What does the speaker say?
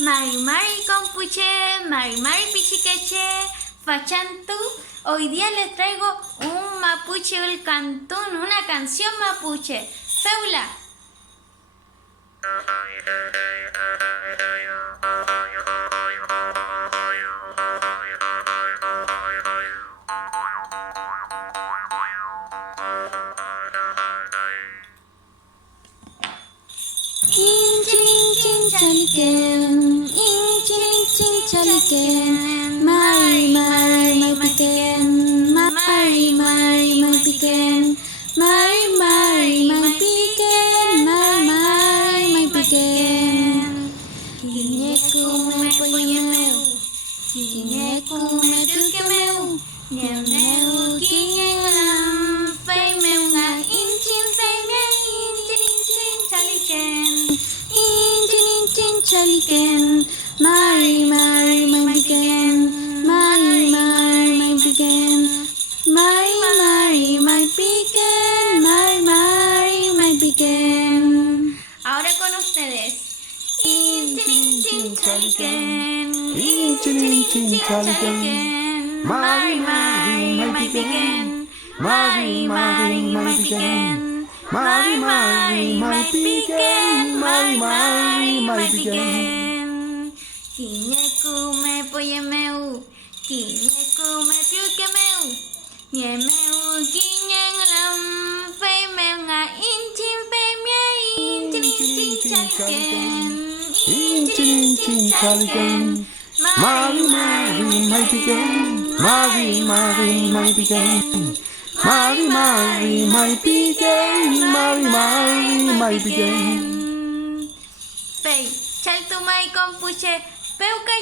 Mari Mari Compuche, Mari Mari Pichiqueche, Fachantu. Hoy día les traigo un mapuche ülkantun, una canción mapuche. Feula. Chalikeiñ, chalikeiñ, Mari Mari Maripil, Mari Mari Maripil, Mari Mari Maripil, Mari Mari Maripil. Kineku me poyemeu, kineku me tukemeu, nyemeu kinyelam, feimeu nga inchin feimeu inchin chalikeiñ. Chalikeiñ, Mari Mari Maripil, Mari Mari Maripil, Mari Mari Maripil, Mari Mari Maripil. Ahora con ustedes. Chalikeiñ, Chalikeiñ, Mari Mari Maripil, Mari Mari Maripil, Mari Mari Maripil, Mari Mari Maripil. Kineku me poyemeu, kineku me tukemeu, nyemeu kinyelam, feimeu nga inchin feimeu inchin chalikeiñ, inchin chalikeiñ, Mari Mari Maripil, Mari Mari Maripil, Mari Mari Maripil, Mari Mari Maripil. Fei, chaltumay compuche, peuca